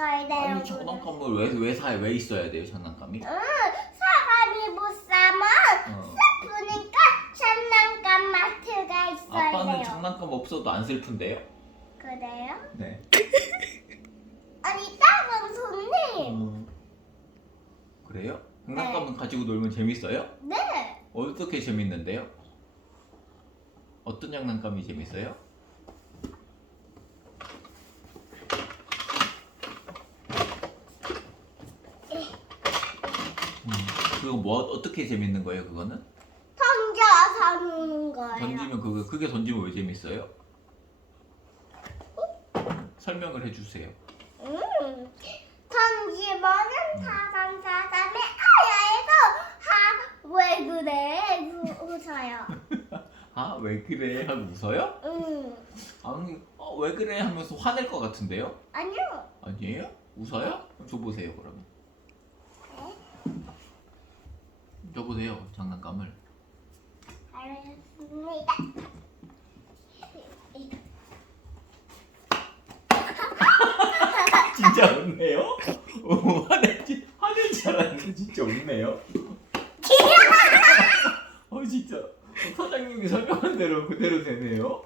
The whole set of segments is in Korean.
여기서 왜 사, 왜 있어야 돼요, 장난감이? 응, 사람이 못 사면 어. 슬프니까 장난감 마트가 있어야 아빠는 돼요. 장난감 없어도 안 슬픈데요? 그래요? 네. 아니 다른 손님. 음. 그래요? 장난감은 가지고 놀면 재밌어요? 네. 어떻게 재밌는데요? 어떤 장난감이 재밌어요? 그거 뭐 어떻게 재밌는 거예요? 그거는 던져서 노는 거예요. 던지면 그거 그게 던지면 왜 재밌어요? 설명을 해주세요. 음. 던지면은 사람 사람이 아야 해서 하왜 그래 그 웃어요. 아 왜 그래 하고 웃어요? 음 아니 어, 왜 그래 하면서 화낼 것 같은데요? 아니요. 아니에요? 웃어요? 그럼 줘보세요 그러면. 줘보세요 장난감을. 알겠습니다. 진짜 웃네요? 오, 화낼지 화낼지 알았는데 진짜 웃네요. 어 진짜 사장님이 설명한 대로 그대로 되네요.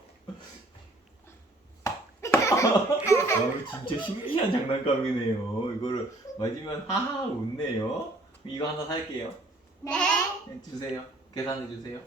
어, 진짜 신기한 장난감이네요. 이거를 맞으면 하하 웃네요. 이거 하나 살게요. 네. 네, 주세요. 계산해 주세요.